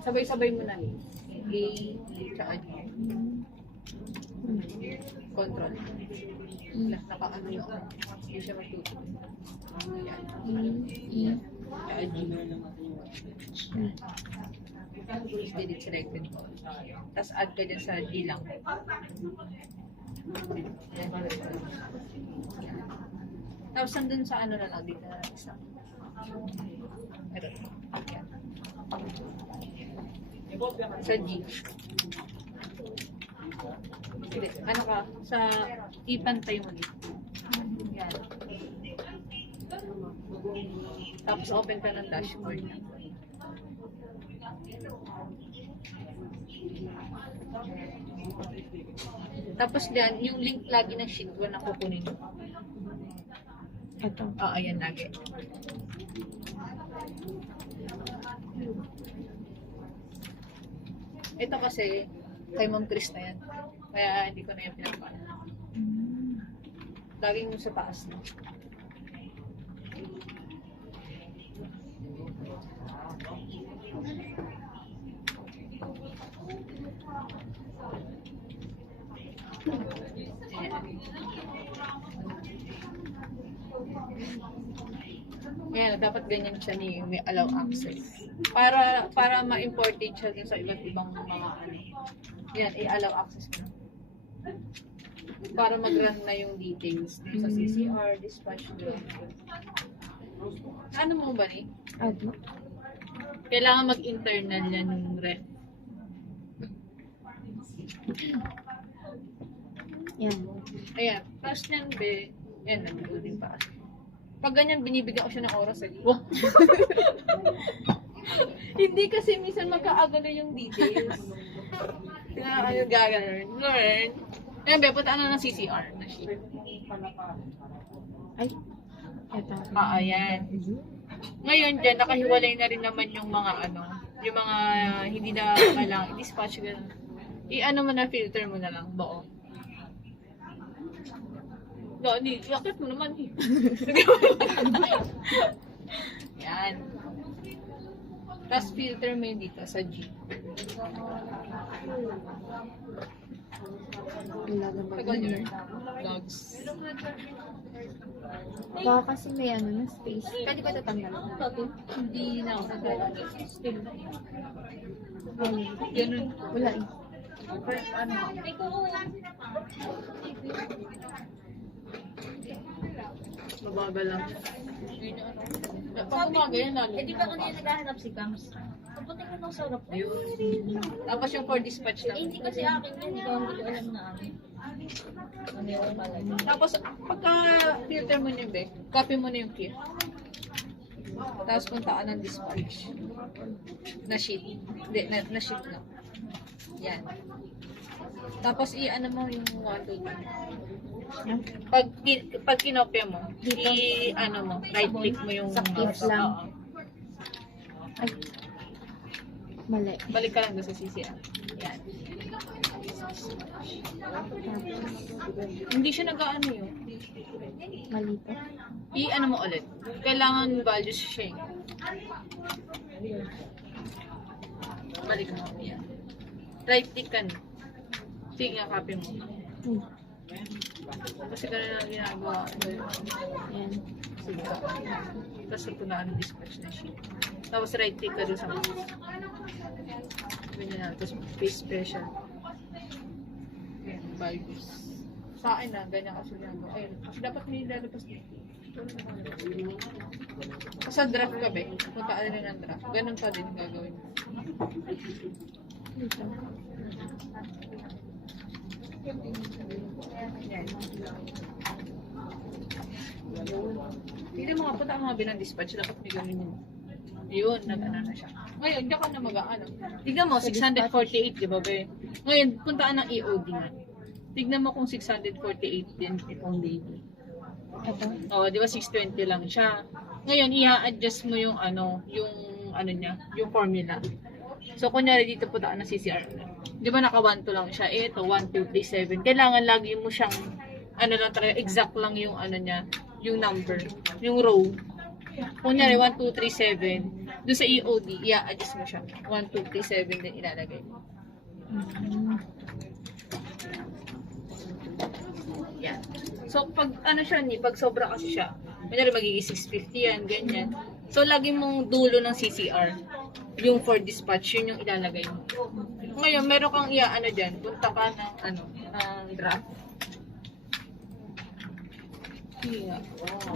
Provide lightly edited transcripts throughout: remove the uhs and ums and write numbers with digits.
Sabay-sabay mo na rin. A, tsaka G. Control. Naka-ano yun. Hindi siya matutuloy. Yan. Tsaka G. Please delete selected ko. Tapos add ka dyan sa G lang. Tapos nandun sa ano na lang dito na isa. Ito. Yan. Sa G. Sige, ano ka? Sa ipantay mo dito. Yan. Tapos open ka ng dashboard niya. Tapos diyan, yung link lagi ng sheet 1 na kukunin mo. Ito. Oo, ayan lagi. Ito kasi, kay Ma'am Chris na yan. Kaya hindi ko na yan pinapaan. Laging yung sa taas na. Ayan, dapat ganyan siya ni may allow access. Para ma-imported siya din sa iba't ibang mga ano. Yan, i-allow access mo. Para mag-run na yung details sa CCR, dispatch mo. Ano mo ba ni? Ano? Kailangan mag-internal yan yung ref. Yan. Ayan, tapos yan be, yan, nag-loading pa. Pag ganyan, binibigyan ko siya ng oras eh. Wow. Hindi kasi minsan magkaagulo yung details. Kaya ano gagawin? Learn. Ayan, be, punta na ng CCR na sheet. Ay. Ito. Ayan. Ngayon dyan, nakahiwalay na rin naman yung mga ano, yung mga hindi na kailangan i-dispatch ganun. I-ano mo na, filter mo na lang, buo. No, hindi, yakit mo naman eh. Yan. Tapos filter mo yun dito sa G. Tagal yun. Logs. Baka kasi may ano na space. Pwede ba tatanggal? Hindi na ako naglalagay. Ay, Ganun. wala eh. Ano? Mabagal lang. Pag umaga yan lalo. Eh, di ba kanina naghahanap si Kams? Kaputin ko ng sarap. Ayun. Tapos yung for dispatch Eh, lang. hindi kasi akin yun. Hindi ko alam na akin. Ano yung palagi. Tapos pagka filter mo yun, be, copy mo na yung key. Tapos punta ka ng dispatch. Na sheet. Hindi, na sheet na. Yan. Tapos i-ano mo yung 1, 2, 3. Pag kinopya mo, i-ano mo, right click mo yung Sa keep mouse. lang. Oo. Ay. Mali. Balik ka lang doon sa CCR. Yan. Hindi siya nag-ano yun. Mali to. I-ano mo ulit. Kailangan values siya. Balik mo. Yan. Right click ka na. Sige nga, copy mo. Kasi ganun ang ginagawa ko. Yan. Sige. Tapos ito na ang dispatch na sheet. Tapos right click ka doon sa mouse. Ganyan na. Tapos paste special. Ayan, values. Sa akin na, ganyan kasi ginagawa. Ayun. Kasi dapat may lalabas dito. Kasi sa draft ka ba? Punta ka rin ng draft. Ganun pa din gagawin. Dito. Hindi mga punta ang mga binang dispatch. Dapat may gawin mo. Yun, nag-ano na siya. Ngayon, hindi ka na mag-ano. Tignan mo, 648, di ba ba? Ngayon, puntaan ng EOD. Tignan mo kung 648 din itong lady. Ito. Oo, di ba 620 lang siya. Ngayon, i-adjust mo yung ano niya, yung formula. So, kunyari dito punta ng CCR. Di ba naka 1, 2 lang siya? Eh, ito, 1, 2, 3, 7. Kailangan lagi mo siyang, ano lang talaga, exact lang yung ano niya, yung number, yung row. Kunyari, 1237. Doon sa EOD, i-adjust mo siya. 1237 din ilalagay mo. Yan. So, pag ano siya ni, pag sobra kasi siya, kunyari magiging 650 yan, ganyan. So, lagi mong dulo ng CCR, yung for dispatch, yun yung ilalagay mo. Ngayon, meron kang ano dyan, punta ka ng, ng draft. Yeah.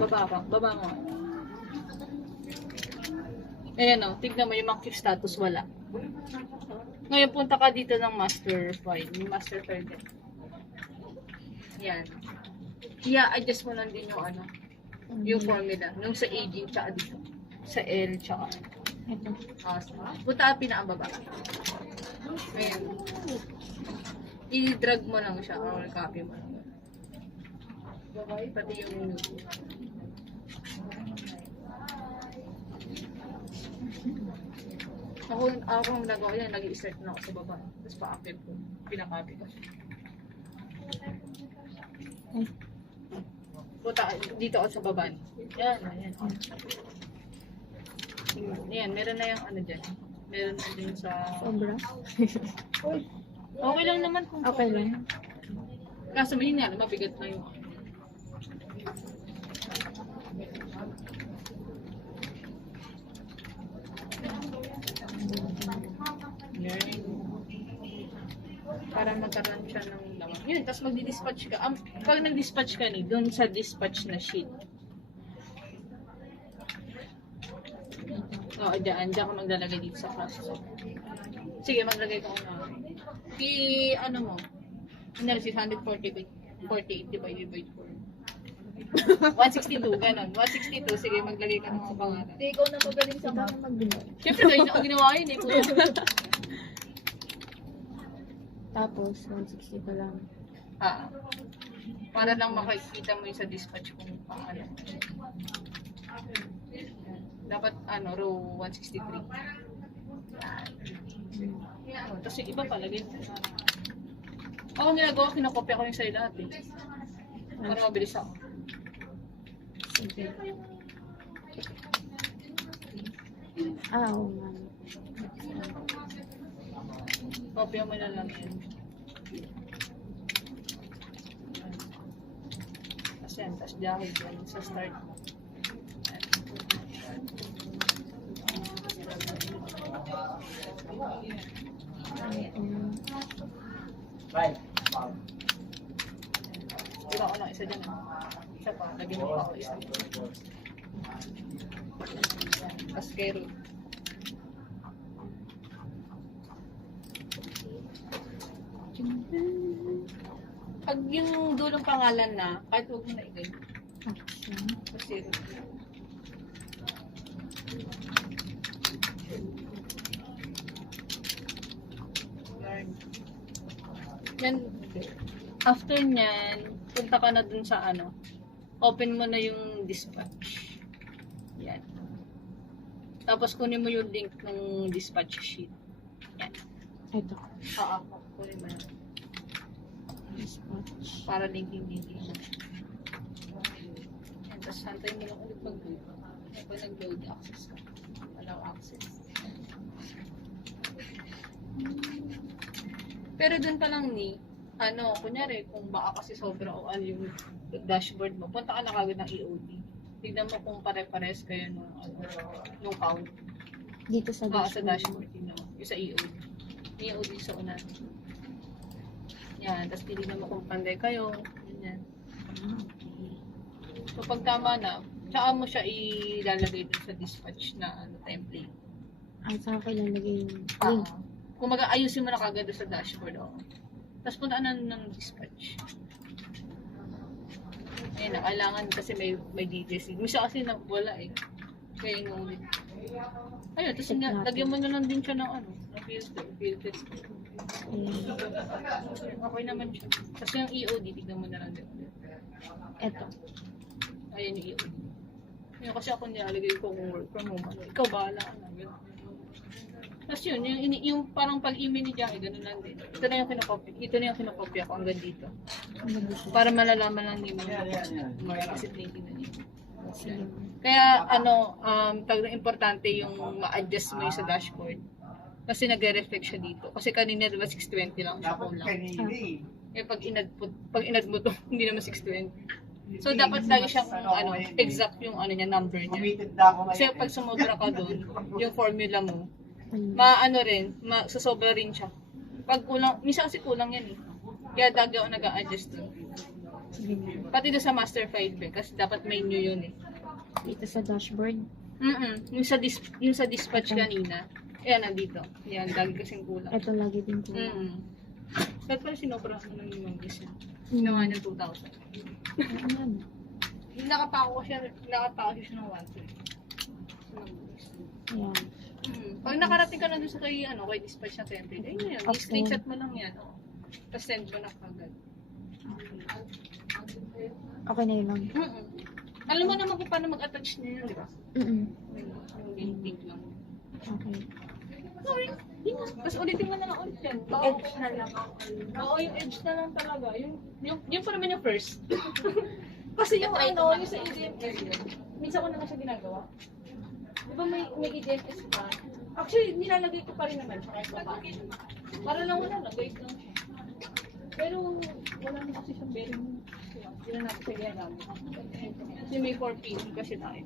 Baba mo. Ayan o, tignan mo yung mga keep status, wala. Ngayon, punta ka dito ng master file. Yung master file din. Yan. I-adjust mo lang din yung yung formula. Nung sa AG, tsaka dito. Sa L, tsaka Ito. punta ka pinakababa. Ayan. I-drag mo lang siya or copy mo lang. Pati yung ako nagawa yan, nag-i-start na ako sa baba. Tapos pa-upload ko. Pinakopy ko. Punta dito ako sa baba. Yan, ayan. Yan, meron na yung dyan. Meron na din sa... Sobra. Okay lang naman kung Okay lang. kaso may nga, mabigat na yung yan. Para magkaroon siya ng laman. Yun, tapos magdi-dispatch ka. Pag nag-dispatch ka doon sa dispatch na sheet. Oo, dyan ka maglalagay dito sa processor. Sige, maglagay ko na. Mo, kunyari 648 divided by 4. 162, ganun. 162, sige, maglagay ka ng pangalan. Hindi, ikaw na magaling sa Ikaw na mag-ginawa. Siyempre, ganyan ako ginawa yun eh. Tapos, 160 pa lang. Para lang makikita mo yung sa dispatch kung pangalan. Dapat, row 163. Tapos yung iba palagay mo. Ako ginagawa, kinakopya ko yung sa'yo lahat eh. Para mabilis ako. Sige. Oo nga. Kopya mo na lang yun. Tapos yan, tapos dahil yan sa start. Right. Diba ko lang isa dyan. Isa pa, lagyan mo pa ako isa. Tapos kay root. Pag yung dulong pangalan na, kahit huwag mo na igay. Action. Kasi root. Yan, after nyan, punta ka na dun sa open mo na yung dispatch. Yan. Tapos kunin mo yung link ng dispatch sheet. Yan. Ito. Oo, kunin mo na. Dispatch. Para linking na. Yan, tapos hantayin mo lang ulit mag-load. Pag nag-load, access ka. Allow access. Pero dun pa lang kunyari, kung baka kasi sobra o yung dashboard mo, punta ka na kagad ng EOD. Tignan mo kung pare-pares kayo nung count. Dito sa Sa dashboard. dashboard, tignan mo. Yung sa EOD. EOD sa una. Yan, tapos tignan mo kung panday kayo. Yan. So, pag tama na, tsaka mo siya ilalagay dun sa dispatch na template. Saka kailanagay yung link. Kung mag-ayusin mo na kagad doon sa dashboard, Tapos punta na ng dispatch. Ayun na, kailangan kasi may details. Misa kasi wala eh. Kaya nung ayun, tapos Check natin. lagyan mo na lang din siya ng filter. Ayan. Okay naman siya. Tapos yung EOD, tignan mo na lang din. Ito. Ayun yung EOD. Ayun, kasi ako nilalagay ko kung work from home. Ikaw bahala ka na. Ganun. Tapos yun, yung parang pag-email ni Jackie, gano'n lang din. Ito na yung kinakopya ko hanggang dito. Para malalaman lang din mo yung kasi thinking na niya. Sige. Kaya talagang importante yung ma-adjust mo yung sa dashboard. Kasi nagre-reflect siya dito. Kasi kanina diba 620 lang siya kulang. Eh pag inad mo to, hindi naman 620. So dapat lagi siyang exact yung niya, number niya. Committed na ako Kasi pag sumobra ka doon, yung formula mo, Ano? sasobra rin siya. Pag kulang, minsan kasi kulang yan eh. Kaya lagi ako nag-a-adjust doon. Sige na. Pati doon sa master file kasi dapat may new yun eh. Dito sa dashboard. Yung sa dispatch kanina, ayan, nandito. Yan, lagi kasing kulang. Ito lagi din po. Ba't pala sinopera ko ng limang isa? Ginawa niya 2,000. Ano? Nakapako siya ng 1,000. Ayan. Pag nakarating ka na doon sa kay dispatch na template, ayun yan. Okay. I-screenshot mo lang yan. Tapos send mo na kagad. Okay na yun lang. Alam mo naman kung paano mag-attach niya yun, di ba? Yung link lang. Okay. Sorry. Tapos ulitin mo na lang ulit yan. Edge na lang. Oo, yung edge na lang talaga. Yung pa naman yung first. Kasi yung Try yung to sa EDMS, minsan ko naman siya ginagawa. Di ba may EDMS pa? Actually, nilalagay ko pa rin naman siya kahit pa paano. Para lang wala lang, guide lang siya. Pero wala na kasi siyang bearing. Hindi na natin siya ginagamit. Kasi may 4 pin kasi tayo.